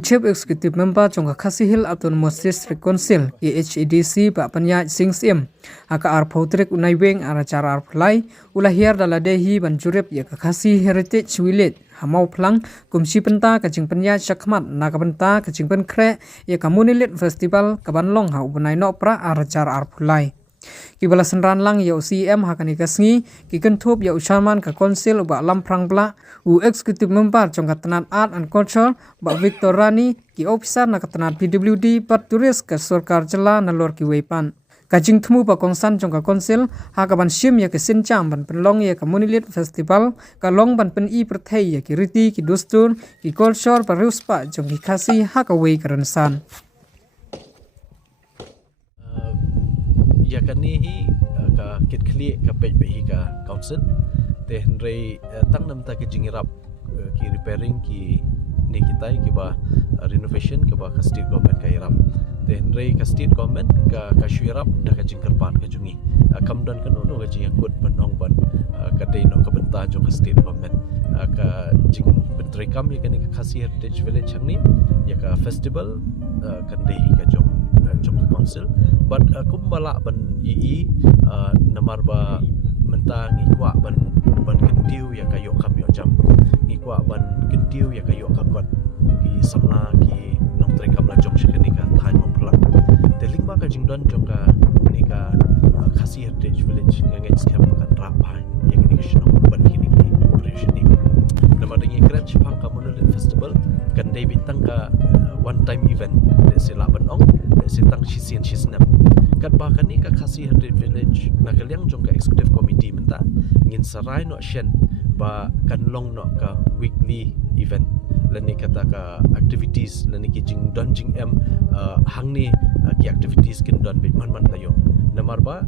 Chief Executive Member Chongka Khasi Hill Autonomous District Council EHEDC Pak Penya Sing Sim aka Arpotrik Unaiweng Aracara Arplai Ulahir Daladehi Banjurip ya Khasi Heritage Village Hamau Plang Kumsi Penta Kacing Penya Syakmat Nakapenta Kacing Penkre ya Kamunilit Festival Kabanlong Ha Ubunai Nopra Aracara Arplai Kibala senran lang ya UCM hakani kasngi kikentup ya usaman ka konsil ba lamprang bla u executive member Chongka Tenat Art and Culture ba Victor Rani ki officer na katenat PWD pat turis ka sarkar jela na lor ki wepan kajing temu ba kongsan Chongka konsil hakaban sim ya ke sincham ban penlong ya Kamunilit Festival ka long ban pen I perthai ya ki riti ki dustur ki culture paruspa jongki khasi hakawei karansan ya kani hi ka kit kli ka page hi ka council te henry tang nam ta ke jingirap ki repairing ki ni kita ki ba renovation ke ba ka state government ka irap te henry ka state government ka syirap da ka jingkerpat ka jungi kam don kan no ka jing kut panong ban ka dei no ka benta jong ka state government ka jing bentre kam ya kani ka khasi heritage village changni ya ka festival kan dei ka jong Chongka Council but kumbala ban ii namar ba menta ngikwa ban kentiu ya kayo kami jam ngikwa ban kentiu ya kayo kakot ki samla ki nong trekam la jong shikani ka thai mo pla teling ma ka jingdon jongka nika khasi heritage village ngangai scam kan rapai ya kini shno ban kini ki operation ni namar ngi krat chipang Kamunilit Festival kan dei bitang ka one time event de sila banong sitang sisian sisnam kat bahkan ni ka khasi heritage village na kaliang jong ka executive committee menta ngin sarai no shen ba kanlong no ka weekly event lani kata ka activities lani ki jing don jing hangni ki activities kin don be man tayo namar ba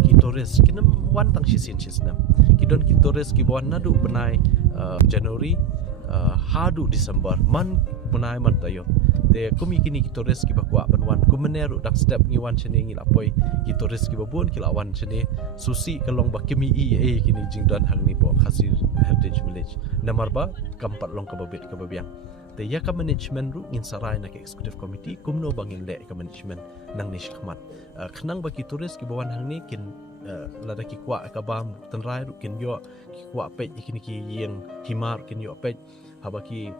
ki tourist kinam wan tang sisian sisnam ki don ki tourist ki bon nadu benai Januari hadu Disember man benai man tayo te kumi kini kita res ki bakwa banwan kumeneru dak step ngi wan chene ngi lapoi kita res ki babun ki lawan chene susi kalong bakimi kini jingdan hang ni po khasi heritage village namar ba kampat long ka babet ka babiang te ya ka management ru ngin sarai na ke executive committee kumno bangin le ka management nang ni shikmat khnang ba ki tourist ki bawan hang ni kin lada ki kwa ka bam tanrai ru kin yo ki kwa pe ikini ki yeng himar kin yo pe habaki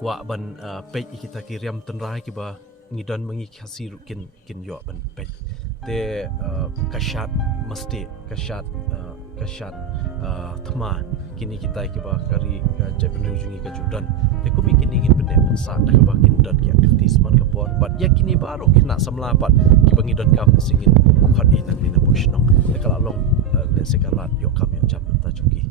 kwa ban page kita kirim tenrai ki ba ngidon mangi khasi kin yo ban page te kashat mesti kashat thma kini kita ki ba kari ka japan rujungi ka judan te kumi kini ngin bende sa da ba kin don ki activities man ka por but ya kini baru kena samlapat ki bangi don kam singin khadi nang ni na poshnong te kala long le sekalat yo kam yo jam ta chuki